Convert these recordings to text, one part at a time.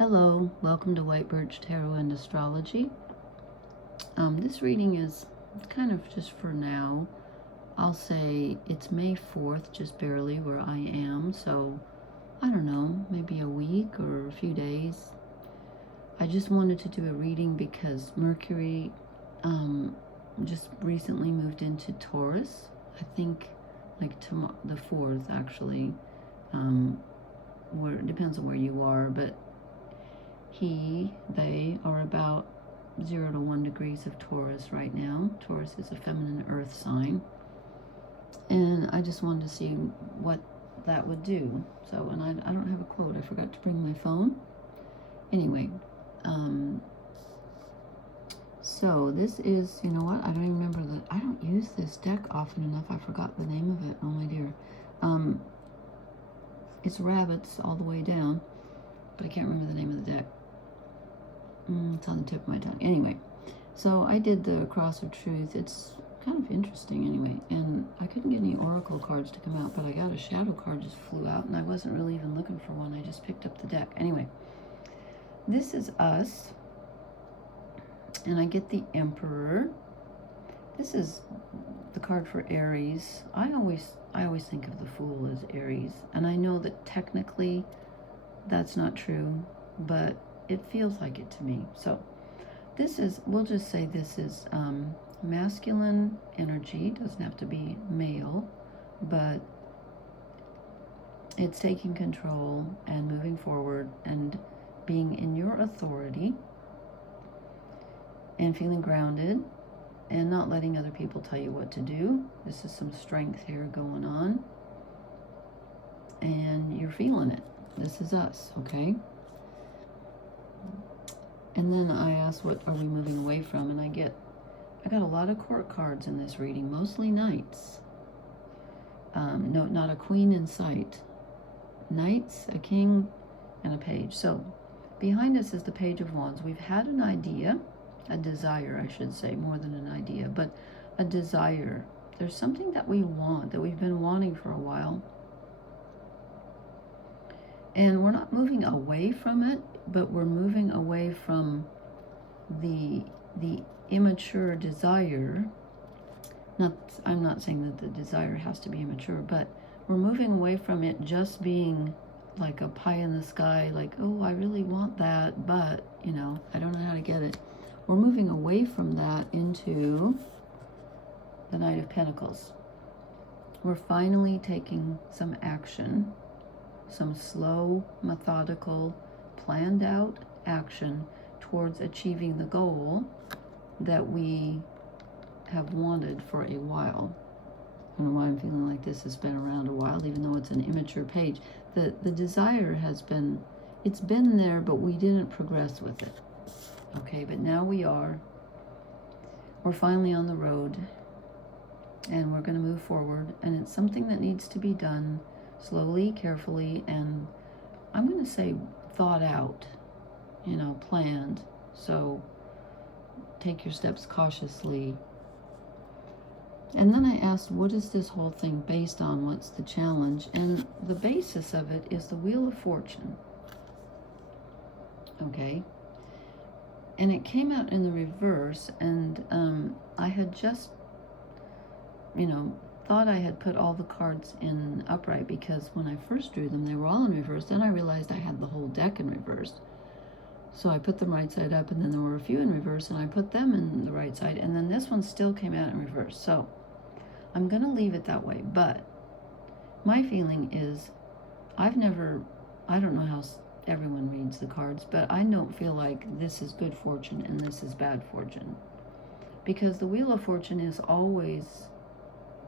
Hello, welcome to White Birch Tarot and Astrology. This reading is kind of just for now. I'll say it's May 4th, just barely where I am, so I don't know, maybe a week or a few days. I just wanted to do a reading because Mercury just recently moved into Taurus. I think like the 4th actually. Where it depends on where you are, but they are about 0 to 1 degrees of Taurus right now. Taurus is a feminine earth sign. And I just wanted to see what that would do. So, and I don't have a quote. I forgot to bring my phone. Anyway, so this is, you know what? I don't even remember I don't use this deck often enough. I forgot the name of it. Oh my dear. It's rabbits all the way down, but I can't remember the name of the deck. It's on the tip of my tongue. Anyway, so I did the Cross of Truth. It's kind of interesting anyway, and I couldn't get any oracle cards to come out, but I got a shadow card just flew out, and I wasn't really even looking for one. I just picked up the deck. Anyway, this is us, and I get the Emperor. This is the card for Aries. I always think of the Fool as Aries, and I know that technically that's not true, but it feels like it to me. So this is, we'll just say this is masculine energy. Doesn't have to be male, but it's taking control and moving forward and being in your authority and feeling grounded and not letting other people tell you what to do. This is some strength here going on, and you're feeling it. This is us, okay? And then I asked, what are we moving away from? And I got a lot of court cards in this reading, mostly knights. No, not a queen in sight. Knights, a king, and a page. So behind us is the Page of Wands. We've had an idea, a desire, I should say, more than an idea, but a desire. There's something that we want, that we've been wanting for a while. And we're not moving away from it, but we're moving away from the immature desire. I'm not saying that the desire has to be immature, but we're moving away from it just being like a pie in the sky, like, oh, I really want that, but, you know, I don't know how to get it. We're moving away from that into the Knight of Pentacles. We're finally taking some action, some slow, methodical, planned out action towards achieving the goal that we have wanted for a while. I don't know why I'm feeling like this has been around a while, even though it's an immature page. The desire has been, it's been there, but we didn't progress with it. Okay, but now we're finally on the road, and we're going to move forward, and it's something that needs to be done slowly, carefully, and I'm going to say thought out, you know, planned. So take your steps cautiously. And then I asked, what is this whole thing based on? What's the challenge? And the basis of it is the Wheel of Fortune. Okay. And it came out in the reverse, and I had just, you know, thought I had put all the cards in upright, because when I first drew them, they were all in reverse. Then I realized I had the whole deck in reverse. So I put them right side up, and then there were a few in reverse, and I put them in the right side, and then this one still came out in reverse. So I'm going to leave it that way, but my feeling is I don't know how everyone reads the cards, but I don't feel like this is good fortune and this is bad fortune, because the Wheel of Fortune is always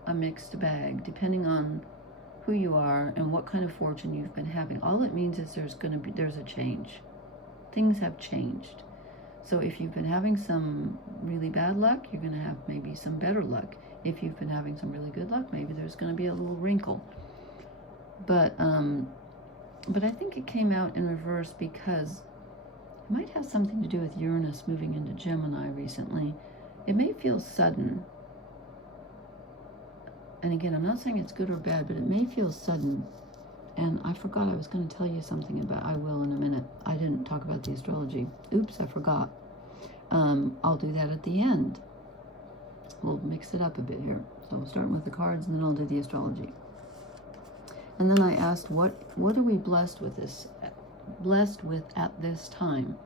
a mixed bag depending on who you are and what kind of fortune you've been having. All it means is there's a change. Things have changed. So if you've been having some really bad luck, you're going to have maybe some better luck. If you've been having some really good luck, maybe there's going to be a little wrinkle. But I think it came out in reverse because it might have something to do with Uranus moving into Gemini recently. It may feel sudden. And again, I'm not saying it's good or bad, but it may feel sudden. And I forgot I was going to tell you something about, I will in a minute. I didn't talk about the astrology. Oops, I forgot. I'll do that at the end. We'll mix it up a bit here. So we'll start with the cards, and then I'll do the astrology. And then I asked, what are we blessed with at this time?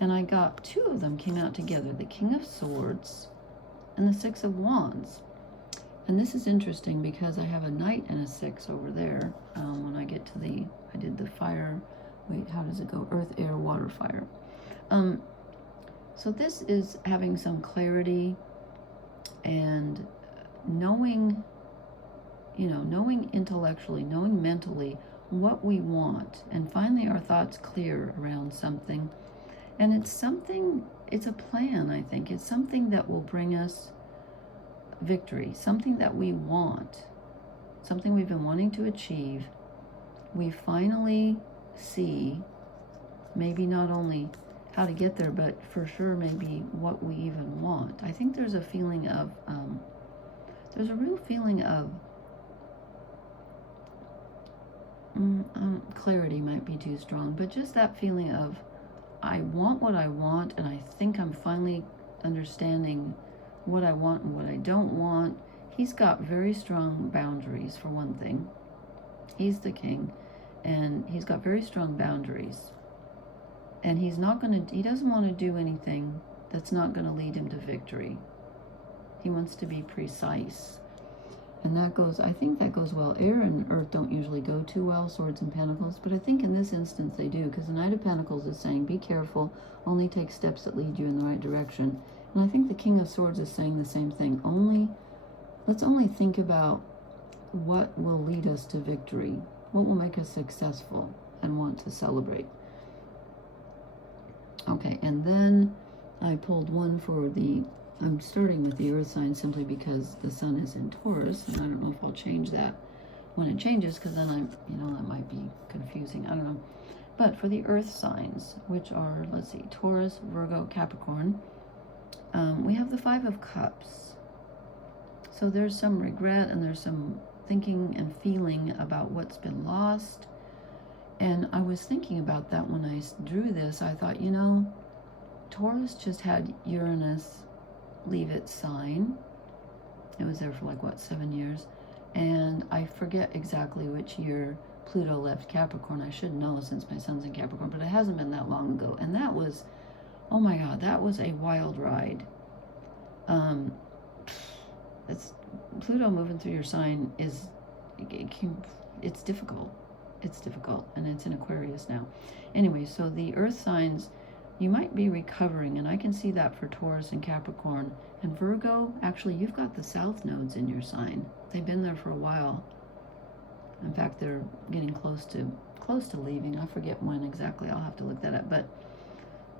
And I got 2 of them came out together, the King of Swords and the 6 of Wands. And this is interesting because I have a Knight and a 6 over there. When I get to I did the fire, wait, how does it go? Earth, air, water, fire. So this is having some clarity and knowing intellectually, knowing mentally what we want, and finally our thoughts clear around something. And it's a plan, I think. It's something that will bring us victory, something that we want, something we've been wanting to achieve. We finally see maybe not only how to get there, but for sure maybe what we even want. I think there's a feeling of, there's a real feeling of, clarity might be too strong, but just that feeling of, I want what I want, and I think I'm finally understanding what I want and what I don't want. He's got very strong boundaries, for one thing. He's the king, and he's got very strong boundaries. And he doesn't want to do anything that's not going to lead him to victory. He wants to be precise. And I think that goes well. Air and earth don't usually go too well, swords and pentacles, but I think in this instance they do, because the Knight of Pentacles is saying, be careful, only take steps that lead you in the right direction. And I think the King of Swords is saying the same thing. Let's only think about what will lead us to victory, what will make us successful and want to celebrate. Okay, and then I pulled one for I'm starting with the earth sign simply because the sun is in Taurus, and I don't know if I'll change that when it changes, because then that might be confusing. I don't know. But for the earth signs, which are, let's see, Taurus, Virgo, Capricorn, we have the 5 of Cups. So there's some regret, and there's some thinking and feeling about what's been lost. And I was thinking about that when I drew this. I thought, Taurus just had Uranus leave its sign. It was there for 7 years. And I forget exactly which year Pluto left Capricorn. I should know since my son's in Capricorn, but it hasn't been that long ago. And that was, oh my God, that was a wild ride. Pluto moving through your sign it's difficult. It's difficult, and it's in Aquarius now. Anyway, so the earth signs, you might be recovering, and I can see that for Taurus and Capricorn. And Virgo, actually, you've got the south nodes in your sign. They've been there for a while. In fact, they're getting close to leaving. I forget when exactly. I'll have to look that up. But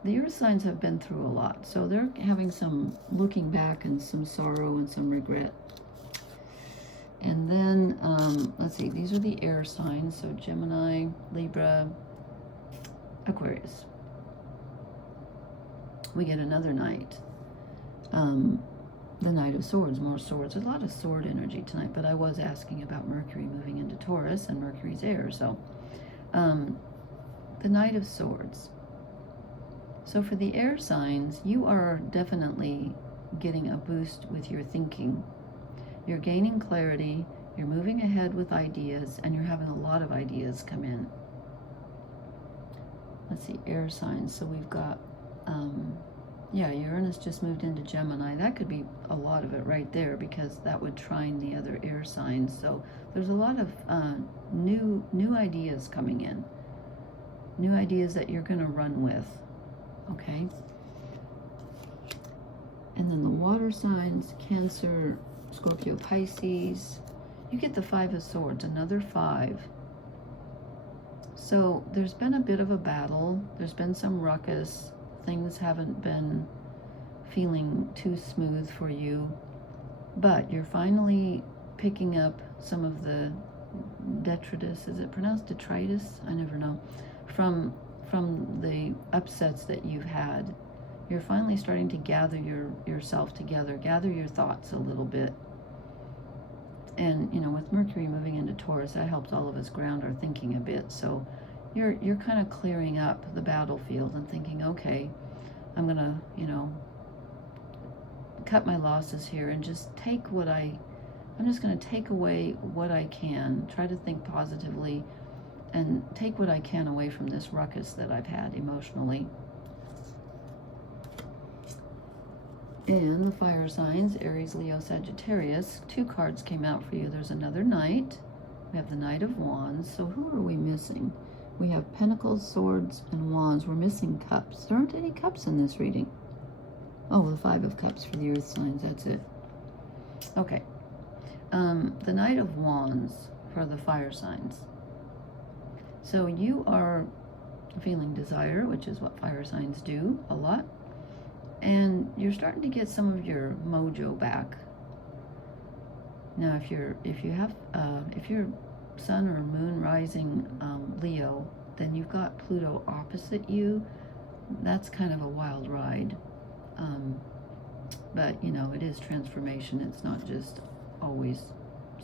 the earth signs have been through a lot, so they're having some looking back and some sorrow and some regret. And then, let's see, these are the air signs. So Gemini, Libra, Aquarius. We get another Knight. The Knight of Swords, more swords. There's a lot of sword energy tonight, but I was asking about Mercury moving into Taurus, and Mercury's air. So, the Knight of Swords. So for the air signs, you are definitely getting a boost with your thinking. You're gaining clarity, you're moving ahead with ideas, and you're having a lot of ideas come in. Let's see, air signs. So we've got, Uranus just moved into Gemini. That could be a lot of it right there, because that would trine the other air signs. So there's a lot of new ideas coming in. New ideas that you're going to run with. Okay? And then the water signs, Cancer, Scorpio, Pisces. You get the 5 of Swords, another 5. So there's been a bit of a battle. There's been some ruckus. Things haven't been feeling too smooth for you. But you're finally picking up some of the detritus. Is it pronounced detritus? I never know. From the upsets that you've had. You're finally starting to gather yourself together, gather your thoughts a little bit. And, with Mercury moving into Taurus, that helps all of us ground our thinking a bit. So you're kind of clearing up the battlefield and thinking, okay, I'm gonna, cut my losses here and just take I'm just gonna take away what I can, try to think positively, and take what I can away from this ruckus that I've had emotionally. And the fire signs, Aries, Leo, Sagittarius, 2 cards came out for you. There's another Knight. We have the Knight of Wands. So who are we missing? We have Pentacles, Swords, and Wands. We're missing Cups. There aren't any Cups in this reading. Oh, the 5 of Cups for the Earth signs. That's it. Okay. The Knight of Wands for the fire signs. So you are feeling desire, which is what fire signs do a lot. And you're starting to get some of your mojo back. Now, if you're Sun or Moon rising Leo, then you've got Pluto opposite you. That's kind of a wild ride. But it is transformation. It's not just always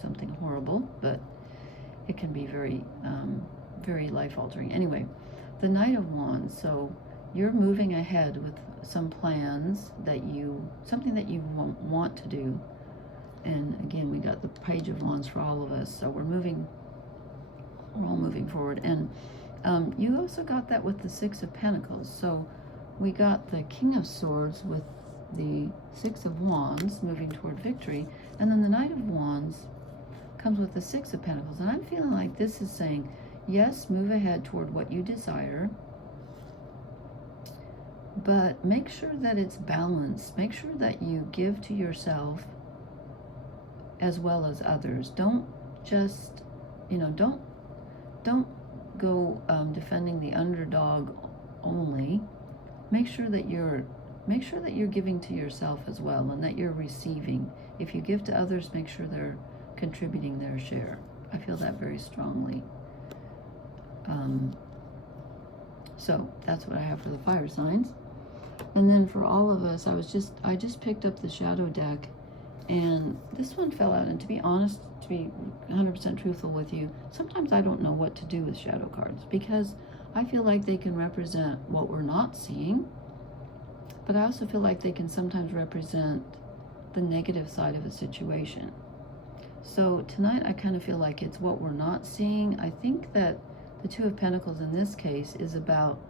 something horrible, but it can be very, very life-altering. Anyway, the Knight of Wands. So you're moving ahead with some plans something that you want to do. And again, we got the Page of Wands for all of us. So we're all moving forward. And you also got that with the 6 of Pentacles. So we got the King of Swords with the 6 of Wands moving toward victory. And then the Knight of Wands comes with the 6 of Pentacles. And I'm feeling like this is saying, yes, move ahead toward what you desire, but make sure that it's balanced. Make sure that you give to yourself as well as others. Don't just, don't go defending the underdog only. Make sure that you're giving to yourself as well, and that you're receiving. If you give to others, make sure they're contributing their share. I feel that very strongly. So that's what I have for the fire signs. And then for all of us, I just picked up the shadow deck, and this one fell out. And to be honest, to be 100% truthful with you, sometimes I don't know what to do with shadow cards, because I feel like they can represent what we're not seeing, but I also feel like they can sometimes represent the negative side of a situation. So tonight I kind of feel like it's what we're not seeing. I think that the 2 of Pentacles in this case is about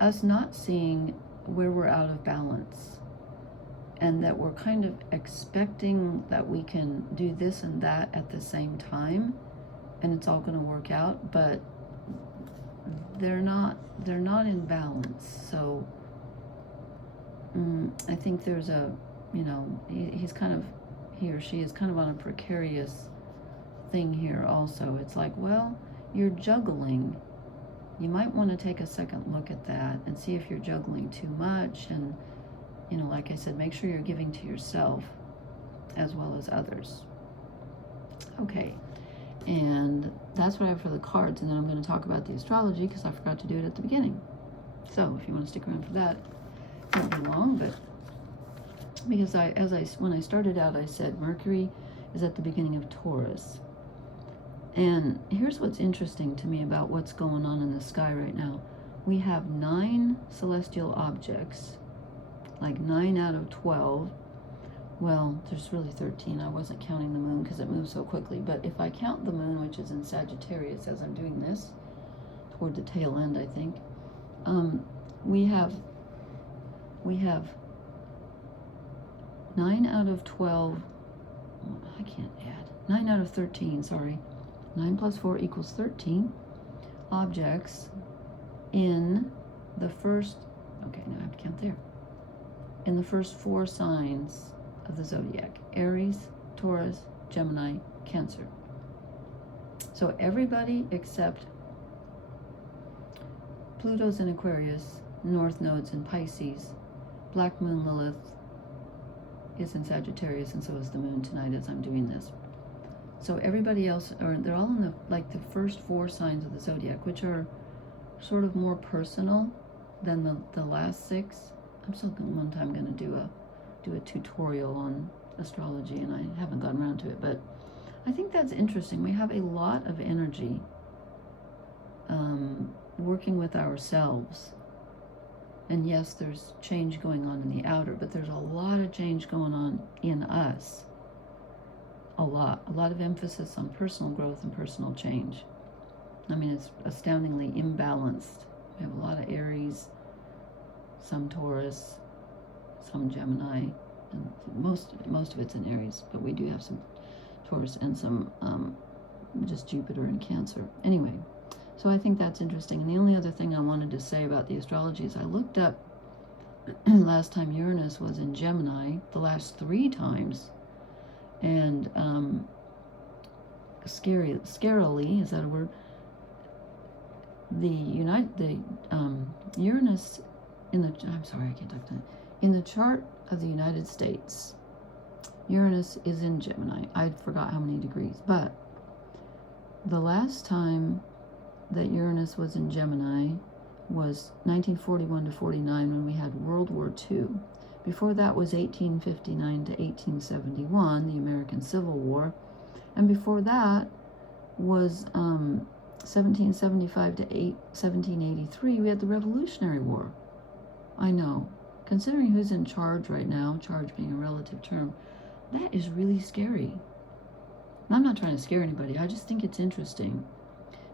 us not seeing where we're out of balance, and that we're kind of expecting that we can do this and that at the same time, and it's all going to work out, but they're not in balance. So I think there's he or she is kind of on a precarious thing here also. It's like, well, you're juggling. You might want to take a second look at that and see if you're juggling too much. And, like I said, make sure you're giving to yourself as well as others. Okay, and that's what I have for the cards. And then I'm going to talk about the astrology, because I forgot to do it at the beginning. So if you want to stick around for that, it won't be long, but because when I started out, I said Mercury is at the beginning of Taurus. And here's what's interesting to me about what's going on in the sky right now. We have 9 celestial objects, like 9 out of 12. Well, there's really 13. I wasn't counting the moon because it moves so quickly. But if I count the moon, which is in Sagittarius, as I'm doing this, toward the tail end, I think, we have 9 out of 12. I can't add. 9 out of 13, sorry. 9 plus 4 equals 13 objects in the first, okay, now I have to count there, in the first 4 signs of the zodiac: Aries, Taurus, Gemini, Cancer. So everybody except Pluto's in Aquarius, North Node's in Pisces, Black Moon Lilith is in Sagittarius, and so is the moon tonight as I'm doing this. So everybody else, they're all in the first 4 signs of the zodiac, which are sort of more personal than the last 6. I'm still one time going to do a tutorial on astrology, and I haven't gotten around to it, but I think that's interesting. We have a lot of energy working with ourselves. And yes, there's change going on in the outer, but there's a lot of change going on in us. A lot of emphasis on personal growth and personal change. I mean, it's astoundingly imbalanced. We have a lot of Aries, some Taurus, some Gemini, and most of it's in Aries, but we do have some Taurus and some just Jupiter and Cancer. Anyway, so I think that's interesting. And the only other thing I wanted to say about the astrology is I looked up last time Uranus was in Gemini, the last 3 times, and scarily, is that a word? The Uranus in the, I'm sorry, I can't talk tonight. In the chart of the United States, Uranus is in Gemini. I forgot how many degrees, but the last time that Uranus was in Gemini was 1941 to 49 when we had World War II. Before that was 1859 to 1871, the American Civil War. And before that was 1775 to 1783, we had the Revolutionary War. I know. Considering who's in charge right now, charge being a relative term, that is really scary. And I'm not trying to scare anybody. I just think it's interesting.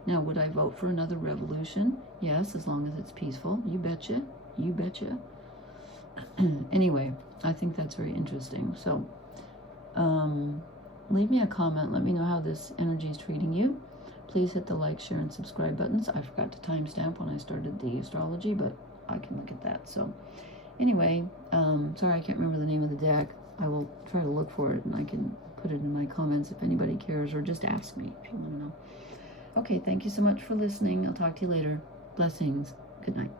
Now, would I vote for another revolution? Yes, as long as it's peaceful. You betcha. You betcha. Anyway, I think that's very interesting. So, leave me a comment. Let me know how this energy is treating you. Please hit the like, share, and subscribe buttons. I forgot to timestamp when I started the astrology, but I can look at that. So, anyway, sorry I can't remember the name of the deck. I will try to look for it, and I can put it in my comments if anybody cares, or just ask me if you want to know. Okay, thank you so much for listening. I'll talk to you later. Blessings. Good night.